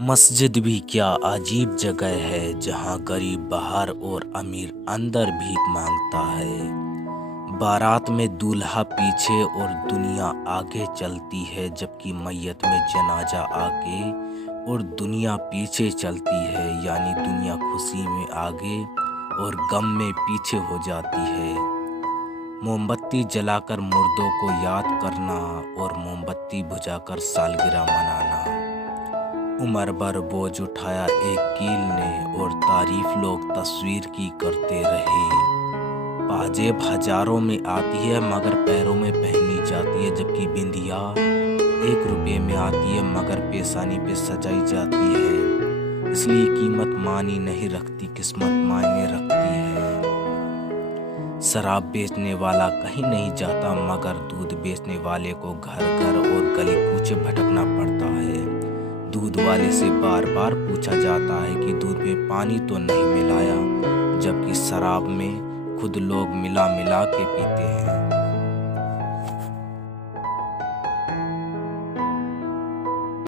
मस्जिद भी क्या अजीब जगह है जहाँ गरीब बाहर और अमीर अंदर भीख मांगता है। बारात में दूल्हा पीछे और दुनिया आगे चलती है, जबकि मैयत में जनाजा आगे और दुनिया पीछे चलती है। यानी दुनिया खुशी में आगे और गम में पीछे हो जाती है। मोमबत्ती जलाकर मुर्दों को याद करना और मोमबत्ती बुझाकर सालगिरह मनाना। उम्र भर बोझ उठाया एक कील ने और तारीफ लोग तस्वीर की करते रहे। पाजेब हजारों में आती है मगर पैरों में पहनी जाती है, जबकि बिंदिया 1 रुपये में आती है मगर पेशानी पे सजाई जाती है। इसलिए कीमत मानी नहीं रखती, किस्मत मायने रखती है। शराब बेचने वाला कहीं नहीं जाता मगर दूध बेचने वाले को घर घर और गली कूचे भटकना पड़ता है। दूध वाले से बार बार पूछा जाता है कि दूध में पानी तो नहीं मिलाया, जबकि शराब में खुद लोग मिला मिला के पीते हैं।